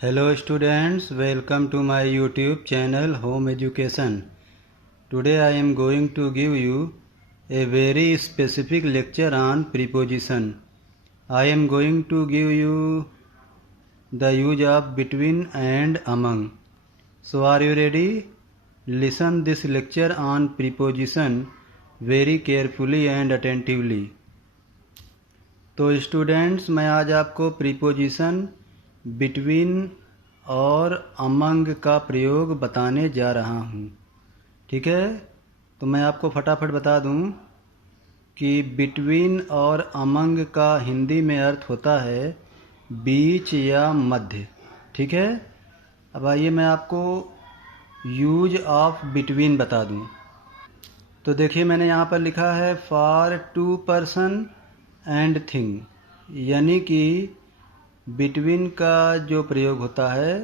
Hello students, welcome to my YouTube channel Home Education. Today I am going to give you a very specific lecture on preposition. I am going to give you the use of between and among. So are you ready? Listen this lecture on preposition very carefully and attentively. तो students मैं आज आपको preposition between और among का प्रयोग बताने जा रहा हूँ। ठीक है, तो मैं आपको फटाफट बता दूँ कि बिटवीन और अमंग का हिंदी में अर्थ होता है बीच या मध्य। ठीक है, अब आइए मैं आपको यूज ऑफ बिटवीन बता दूँ। तो देखिए मैंने यहाँ पर लिखा है for two person and thing, यानी कि बिटवीन का जो प्रयोग होता है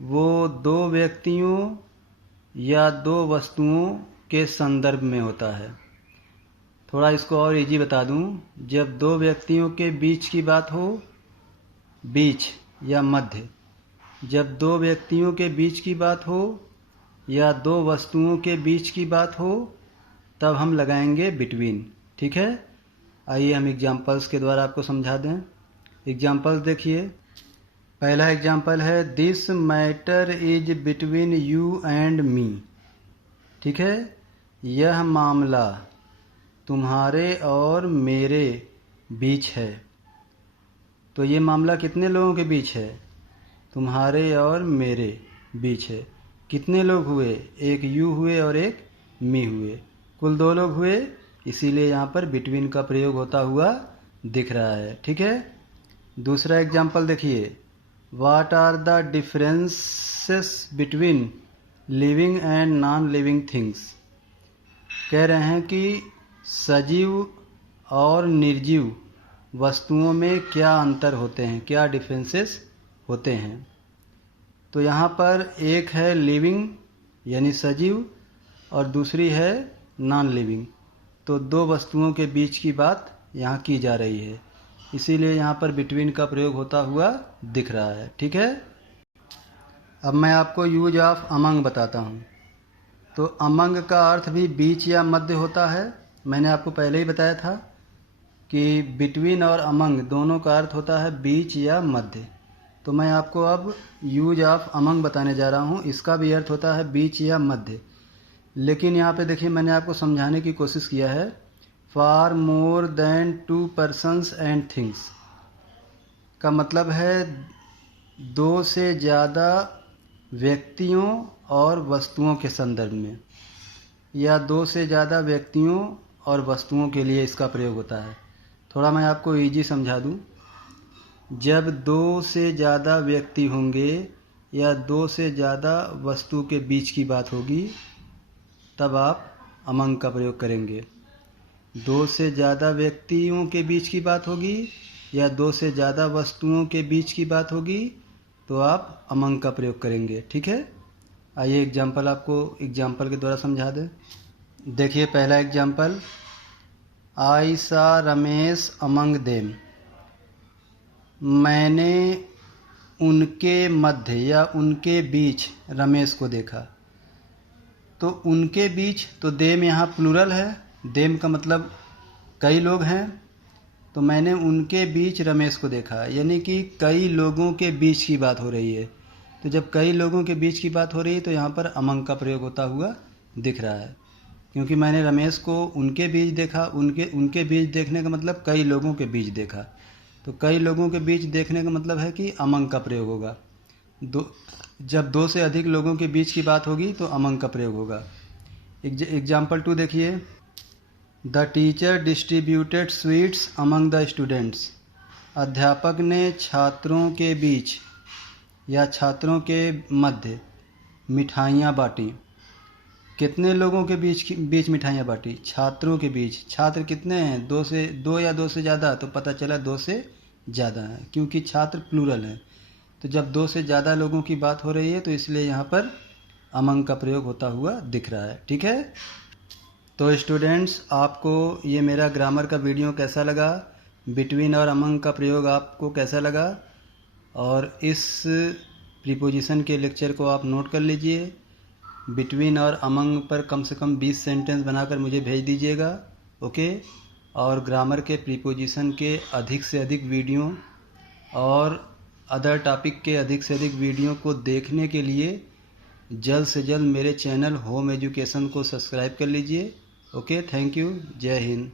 वो दो व्यक्तियों या दो वस्तुओं के संदर्भ में होता है। थोड़ा इसको और इजी बता दूं, जब दो व्यक्तियों के बीच की बात हो, बीच या मध्य, जब दो व्यक्तियों के बीच की बात हो या दो वस्तुओं के बीच की बात हो तब हम लगाएंगे बिटवीन। ठीक है, आइए हम एग्जाम्पल्स के द्वारा आपको समझा दें। एग्जाम्पल्स देखिए, पहला एग्जाम्पल है this matter is between you and me. ठीक है, यह मामला तुम्हारे और मेरे बीच है। तो ये मामला कितने लोगों के बीच है? तुम्हारे और मेरे बीच है। कितने लोग हुए? एक यू हुए और एक मी हुए, कुल दो लोग हुए, इसीलिए यहाँ पर बिटवीन का प्रयोग होता हुआ दिख रहा है। ठीक है, दूसरा एग्जाम्पल देखिए, what are the differences between living and non living things. कह रहे हैं कि सजीव और निर्जीव वस्तुओं में क्या अंतर होते हैं, क्या डिफरेंसेस होते हैं। तो यहाँ पर एक है लिविंग यानी सजीव और दूसरी है नॉन लिविंग, तो दो वस्तुओं के बीच की बात यहाँ की जा रही है, इसीलिए यहाँ पर बिटवीन का प्रयोग होता हुआ दिख रहा है। ठीक है, अब मैं आपको यूज ऑफ अमंग बताता हूँ। तो अमंग का अर्थ भी बीच या मध्य होता है। मैंने आपको पहले ही बताया था कि बिटवीन और अमंग दोनों का अर्थ होता है बीच या मध्य। तो मैं आपको अब यूज ऑफ अमंग बताने जा रहा हूँ, इसका भी अर्थ होता है बीच या मध्य। लेकिन यहाँ पे देखिए मैंने आपको समझाने की कोशिश किया है for more than to persons and things का मतलब है दो से ज़्यादा व्यक्तियों और वस्तुओं के संदर्भ में, या दो से ज़्यादा व्यक्तियों और वस्तुओं के लिए इसका प्रयोग होता है। थोड़ा मैं आपको इजी समझा दूँ, जब दो से ज़्यादा व्यक्ति होंगे या दो से ज़्यादा वस्तु के बीच की बात होगी तब आप अमंग का प्रयोग करेंगे। दो से ज़्यादा व्यक्तियों के बीच की बात होगी या दो से ज़्यादा वस्तुओं के बीच की बात होगी तो आप अमंग का प्रयोग करेंगे। ठीक है, आइए एग्जाम्पल आपको एग्जाम्पल के द्वारा समझा दें। देखिए पहला एग्जाम्पल, आई सा रमेश अमंग देम। मैंने उनके मध्य या उनके बीच रमेश को देखा। तो उनके बीच, तो देम यहाँ प्लूरल है, देम का मतलब कई लोग हैं। तो मैंने उनके बीच रमेश को देखा, यानी कि कई लोगों के बीच की बात हो रही है। तो जब कई लोगों के बीच की बात हो रही है तो यहाँ पर अमंग का प्रयोग होता हुआ दिख रहा है, क्योंकि मैंने रमेश को उनके बीच देखा। उनके बीच देखने का मतलब कई लोगों के बीच देखा, तो कई लोगों के बीच देखने का मतलब है कि अमंग का प्रयोग होगा। जब दो से अधिक लोगों के बीच की बात होगी तो अमंग का प्रयोग होगा। एग्जाम्पल 2 देखिए, the teacher distributed sweets among the students. अध्यापक ने छात्रों के बीच या छात्रों के मध्य मिठाइयाँ बांटी। कितने लोगों के बीच मिठाइयाँ बांटी? छात्रों के बीच। छात्र कितने हैं? दो या दो से ज़्यादा, तो पता चला दो से ज़्यादा है, क्योंकि छात्र प्लूरल है। तो जब दो से ज़्यादा लोगों की बात हो रही है तो इसलिए यहाँ पर अमंग का प्रयोग होता हुआ दिख रहा है। ठीक है, तो स्टूडेंट्स आपको ये मेरा ग्रामर का वीडियो कैसा लगा, बिटवीन और अमंग का प्रयोग आपको कैसा लगा, और इस प्रीपोजिशन के लेक्चर को आप नोट कर लीजिए। बिटवीन और अमंग पर कम से कम 20 सेंटेंस बनाकर मुझे भेज दीजिएगा। ओके। और ग्रामर के प्रीपोजिशन के अधिक से अधिक वीडियो और अदर टॉपिक के अधिक से अधिक वीडियो को देखने के लिए जल्द से जल्द मेरे चैनल होम एजुकेशन को सब्सक्राइब कर लीजिए। Okay, thank you. जय हिंद।